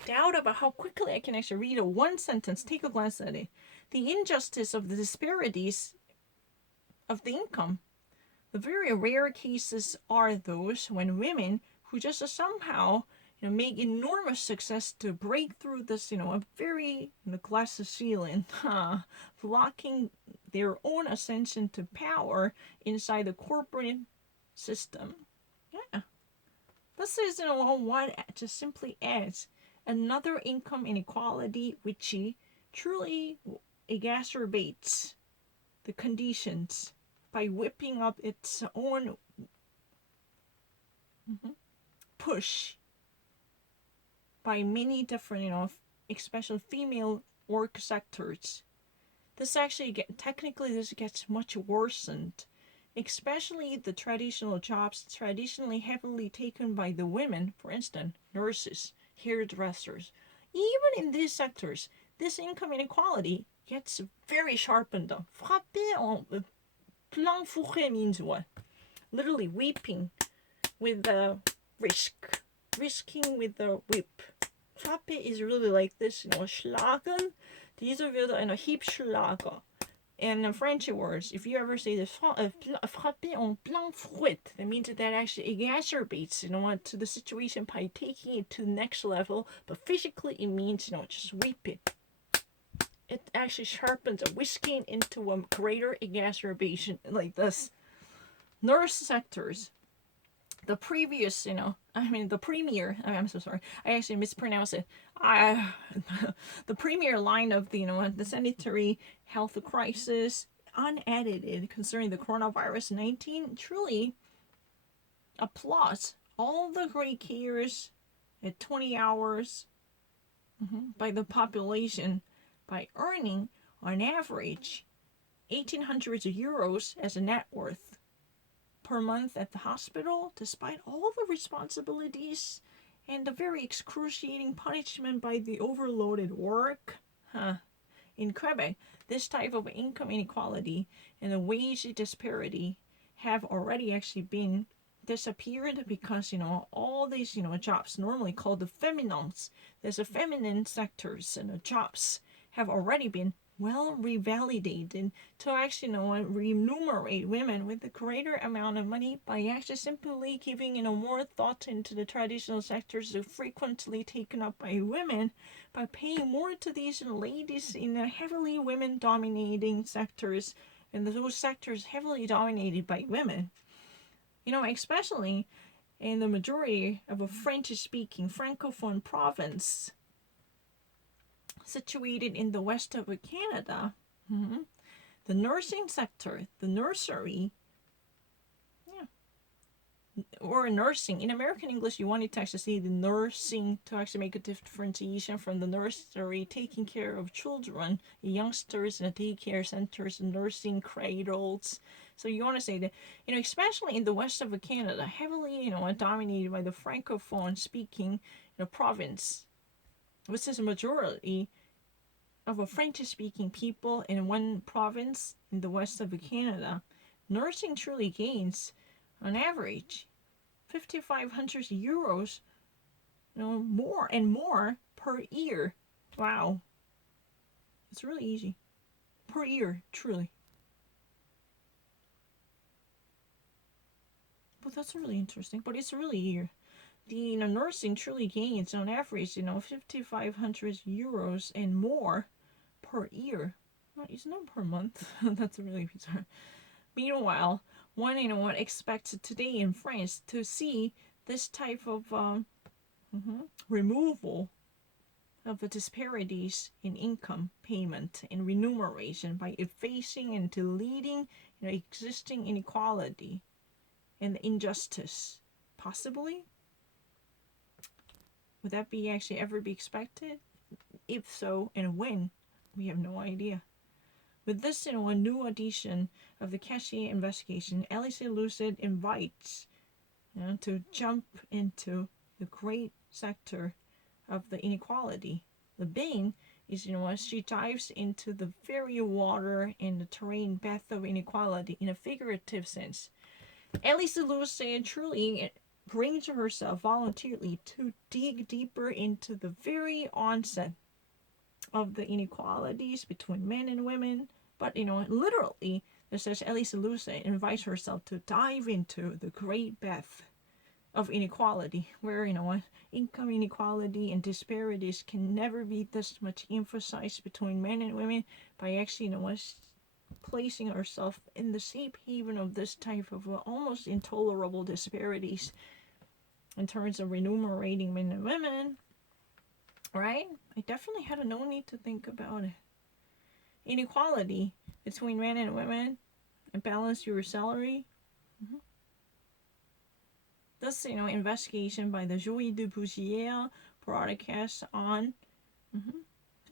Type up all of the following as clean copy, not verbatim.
doubt about how quickly I can actually read a one sentence. Take a glance at it. The injustice of the disparities of the income. The very rare cases are those when women who just somehow make enormous success to break through this a very glass ceiling, blocking their own ascension to power inside the corporate system. Yeah, this is what just simply adds another income inequality which truly exacerbates the conditions by whipping up its own push by many different, especially female work sectors. This actually technically this gets much worsened, especially the traditional jobs traditionally heavily taken by the women, for instance, nurses, hairdressers. Even in these sectors, this income inequality gets very sharpened up. Frapper en plein fourré means what? Literally weeping with the risking with the whip. Frappe is really like this, schlagen. Diese würde eine Hiebschlager. And in French words, if you ever say this, frapper en plein fouet, that means that actually exacerbates, to the situation by taking it to the next level. But physically, it means, just whip it. It actually sharpens a whisking into a greater exacerbation like this. Nurse sectors, the previous, the premier, I'm so sorry, I actually mispronounced it. The premier line of the sanitary health crisis, unedited, concerning the coronavirus 19, truly applauds all the great cares at 20 hours by the population by earning, on average, 1,800 euros as a net worth per month at the hospital, despite all the responsibilities and the very excruciating punishment by the overloaded work. In Quebec, this type of income inequality and the wage disparity have already actually been disappeared because all these jobs normally called the feminines, there's a feminine sectors and the jobs have already been well revalidated to actually remunerate women with a greater amount of money by actually simply giving more thought into the traditional sectors that are frequently taken up by women, by paying more to these ladies in the heavily women dominating sectors, and those sectors heavily dominated by women, especially in the majority of a French speaking francophone province situated in the west of Canada. The nursing sector, the nursery, or nursing. In American English, you wanted to actually say the nursing to actually make a differentiation from the nursery, taking care of children, youngsters in the daycare centers, nursing cradles. So you want to say that, especially in the west of Canada, heavily, dominated by the francophone speaking, province, which is a majority of a French-speaking people in one province in the west of Canada. Nursing truly gains, on average, 5,500 euros, more and more per year. Wow, it's really easy. Per year, truly. But that's really interesting. But it's really year. The nursing truly gains on average, 5,500 euros and more per year. Well, it's not per month. That's really bizarre. Meanwhile, one expects today in France to see this type of removal of the disparities in income payment and remuneration by effacing and deleting existing inequality and injustice. Possibly? Would that be actually ever be expected? If so, and when? We have no idea. With this a new edition of the Caché investigation, Elysée Lucet invites to jump into the great sector of the inequality. The bane is, she dives into the very water and the terrain bath of inequality in a figurative sense. Elysée Lucet truly brings herself voluntarily to dig deeper into the very onset of the inequalities between men and women. But, literally, it says Elisa Luce invites herself to dive into the great bath of inequality, where, income inequality and disparities can never be this much emphasized between men and women by actually, placing ourselves in the safe haven of this type of almost intolerable disparities in terms of remunerating men and women, right? I definitely had no need to think about it. Inequality between men and women and balance your salary. Mm-hmm. This, investigation by the Joie de Bougier broadcast on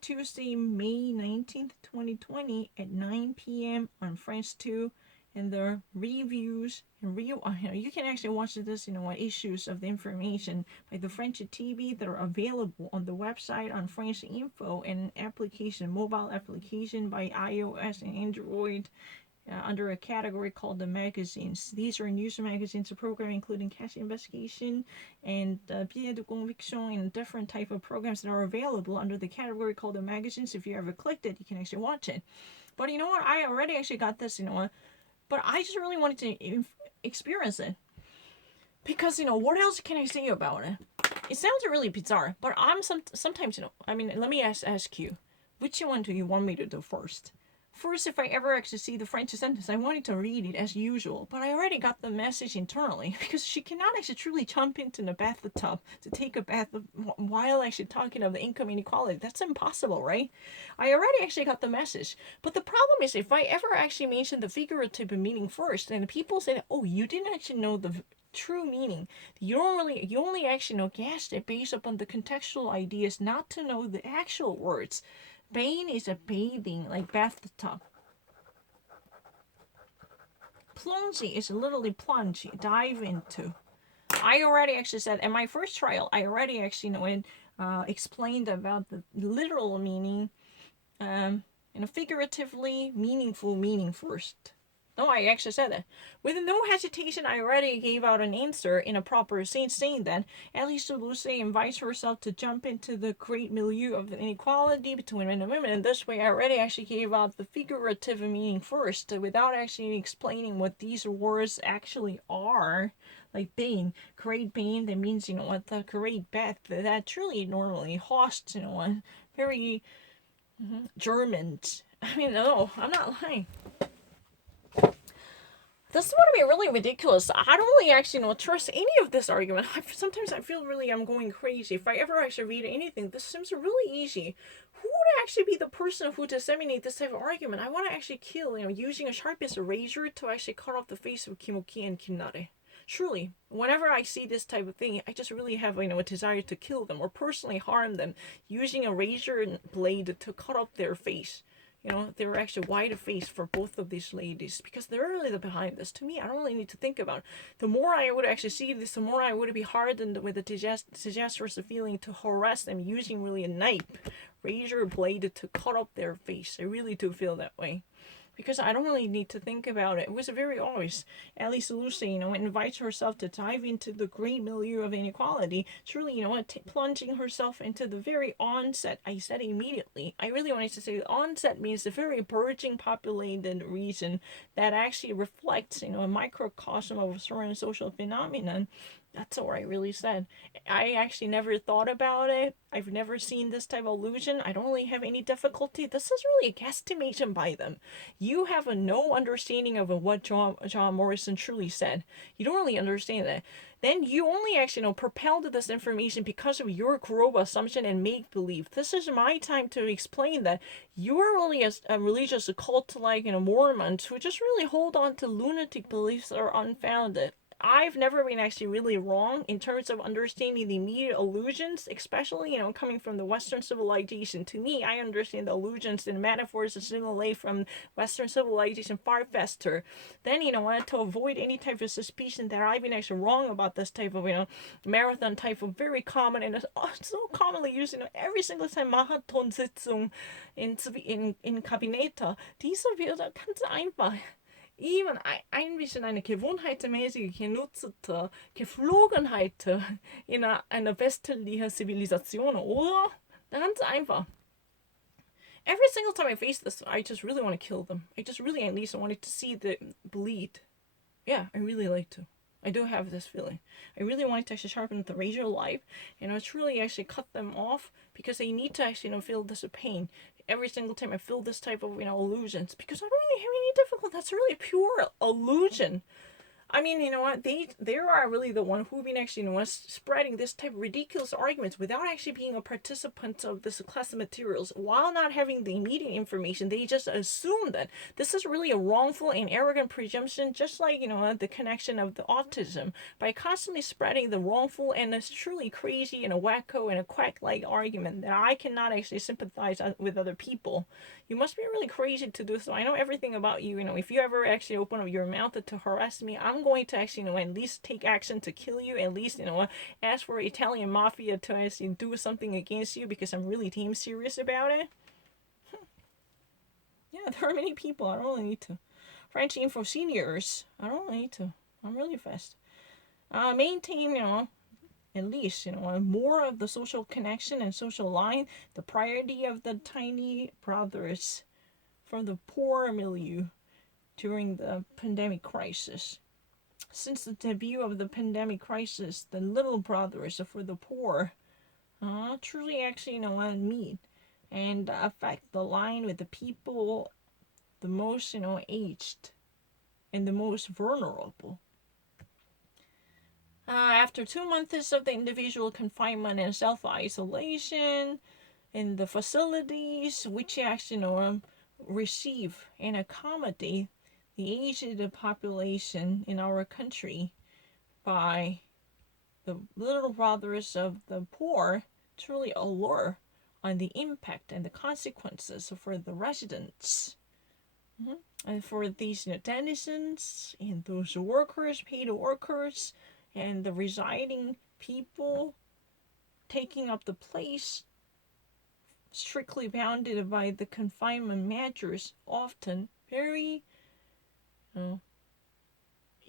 Tuesday, May 19th, 2020 at 9 p.m. on France 2. And the reviews and you can actually watch this, issues of the information by the French TV that are available on the website on France Info and mobile application by iOS and Android. Under a category called the magazines. These are news magazines, a program including Cash Investigation and Billet de Conviction and different type of programs that are available under the category called the magazines. If you ever clicked it, you can actually watch it. But you know what? I already actually got this, but I just really wanted to experience it. Because, what else can I say about it? It sounds really bizarre, but sometimes, let me ask you, which one do you want me to do first? First, if I ever actually see the French sentence, I wanted to read it as usual, but I already got the message internally because she cannot actually truly jump into the bathtub to take a bath while actually talking of the income inequality. That's impossible, right? I already actually got the message. But the problem is if I ever actually mention the figurative meaning first, and people say, oh, you didn't actually know the true meaning. You only actually guessed it based upon the contextual ideas, not to know the actual words. Bain is a bathing, like bathtub. Plungy is literally plunge, dive into. I already actually said in my first trial, I already actually explained about the literal meaning, figuratively meaningful meaning first. No, I actually said that. With no hesitation, I already gave out an answer in a proper sense, saying that Elisa Luce invites herself to jump into the great milieu of inequality between men and women. And this way, I already actually gave out the figurative meaning first, without actually explaining what these words actually are. Like Bane, great Bane, that means, what the great bath that truly normally hosts, very German. No, I'm not lying. This is going to be really ridiculous. I don't really actually trust any of this argument. Sometimes I feel really I'm going crazy. If I ever actually read anything, this seems really easy. Who would actually be the person who disseminate this type of argument? I want to actually kill, using a sharpest razor to actually cut off the face of Kimoki and Kimnare. Surely, whenever I see this type of thing, I just really have, a desire to kill them or personally harm them using a razor blade to cut off their face. They were actually wide face for both of these ladies because they're really behind this. To me, I don't really need to think about it. The more I would actually see this, the more I would be hardened with a disastrous feeling to harass them using really a knife, razor blade to cut up their face. I really do feel that way. Because I don't really need to think about it. It was very obvious. Elisa Luce, invites herself to dive into the great milieu of inequality. Truly, plunging herself into the very onset. I said immediately. I really wanted to say the onset means the very burgeoning populated region that actually reflects, a microcosm of a certain social phenomenon. That's what I really said. I actually never thought about it. I've never seen this type of illusion. I don't really have any difficulty. This is really a guesstimation by them. You have no understanding of what John Morrison truly said. You don't really understand that. Then you only actually propelled this information because of your grove assumption and make-believe. This is my time to explain that you're really a religious cult like Mormons who just really hold on to lunatic beliefs that are unfounded. I've never been actually really wrong in terms of understanding the immediate allusions, especially, coming from the Western civilization. To me, I understand the allusions and metaphors assimilate from Western civilization far faster. Then, to avoid any type of suspicion that I've been actually wrong about this type of, marathon type of very common and so commonly used, every single time Marathonsitzung in Kabinett. Diese wird ganz einfach. even einwischen eine gewohnheitsmäßige genutzte Geflogenheit in einer westlichen Zivilisation, oder? Ganz einfach. Every single time I face this, I just really want to kill them. I just really at least wanted to see them bleed. Yeah, I really like to. I do have this feeling. I really wanted to actually sharpen the razor life, truly actually cut them off because they need to actually, feel this pain every single time I feel this type of, illusions because I don't really have any difficulty. That's really a pure illusion. I mean, you know what? They are really the one who've been actually, spreading this type of ridiculous arguments without actually being a participant of this class of materials. While not having the immediate information, they just assume that this is really a wrongful and arrogant presumption, just like, the connection of the autism. By constantly spreading the wrongful and this truly crazy and a wacko and a quack-like argument that I cannot actually sympathize with other people. You must be really crazy to do so. I know everything about you. If you ever actually open up your mouth to harass me, I'm going to actually, at least take action to kill you. At least, ask for Italian mafia to actually do something against you because I'm really damn serious about it. Yeah, there are many people. I don't really need to. French info seniors. I don't really need to. I'm really fast. Maintain, at least, more of the social connection and social line, the priority of the tiny brothers from the poor milieu during the pandemic crisis. Since the debut of the pandemic crisis, the little brothers for the poor truly actually, meet and affect the line with the people the most, aged and the most vulnerable. After 2 months of the individual confinement and self-isolation in the facilities, which actually, receive and accommodate the aged population in our country by the little brothers of the poor, truly allure on the impact and the consequences for the residents. And for these denizens and those workers, paid workers, and the residing people taking up the place strictly bounded by the confinement measures, often very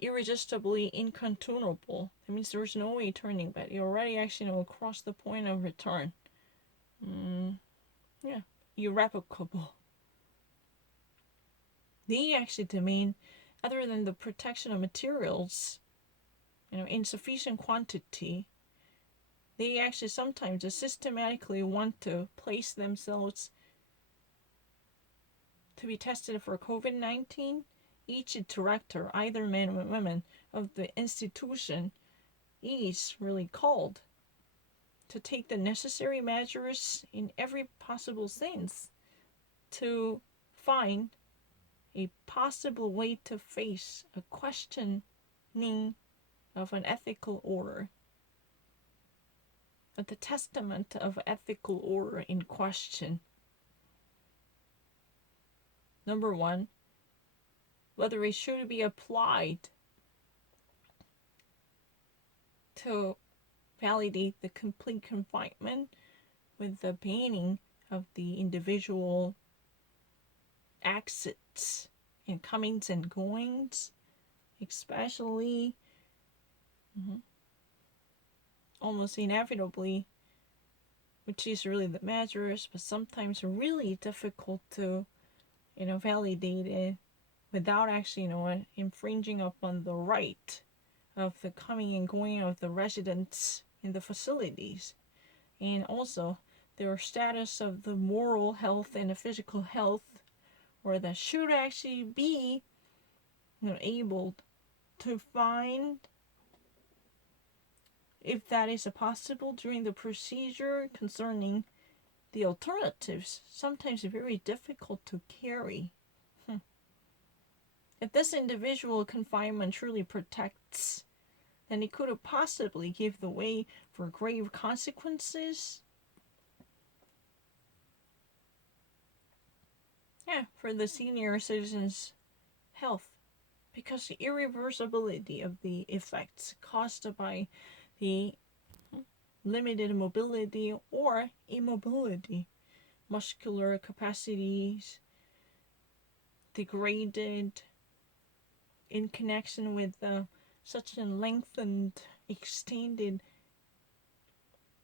irresistibly incontrollable. That means there's no way turning back. You're already actually across the point of return. Yeah, irrevocable. They actually demand, other than the protection of materials, in sufficient quantity, they actually sometimes just systematically want to place themselves to be tested for COVID-19. Each director, either men or women, of the institution is really called to take the necessary measures in every possible sense to find a possible way to face a questioning of an ethical order. But the testament of ethical order in question. Number one, whether it should be applied to validate the complete confinement with the banning of the individual exits and comings and goings, especially almost inevitably, which is really the measures, but sometimes really difficult to, validate it without actually, infringing upon the right of the coming and going of the residents in the facilities. And also their status of the moral health and the physical health, or that should actually be, able to find if that is possible during the procedure concerning the alternatives, sometimes very difficult to carry. If this individual confinement truly protects, then it could possibly give the way for grave consequences. Yeah, for the senior citizens' health, because the irreversibility of the effects caused by the limited mobility or immobility, muscular capacities degraded, in connection with such a lengthened, extended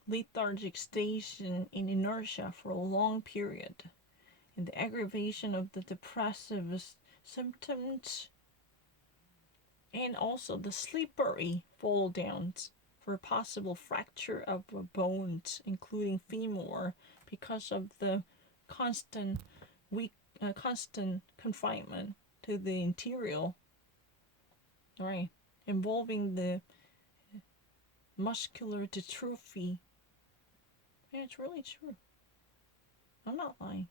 lethargic station in inertia for a long period, and the aggravation of the depressive symptoms, and also the slippery fall downs for possible fracture of bones, including femur, because of the constant weak, constant confinement to the interior, right, involving the muscular dystrophy. Yeah, it's really true. I'm not lying.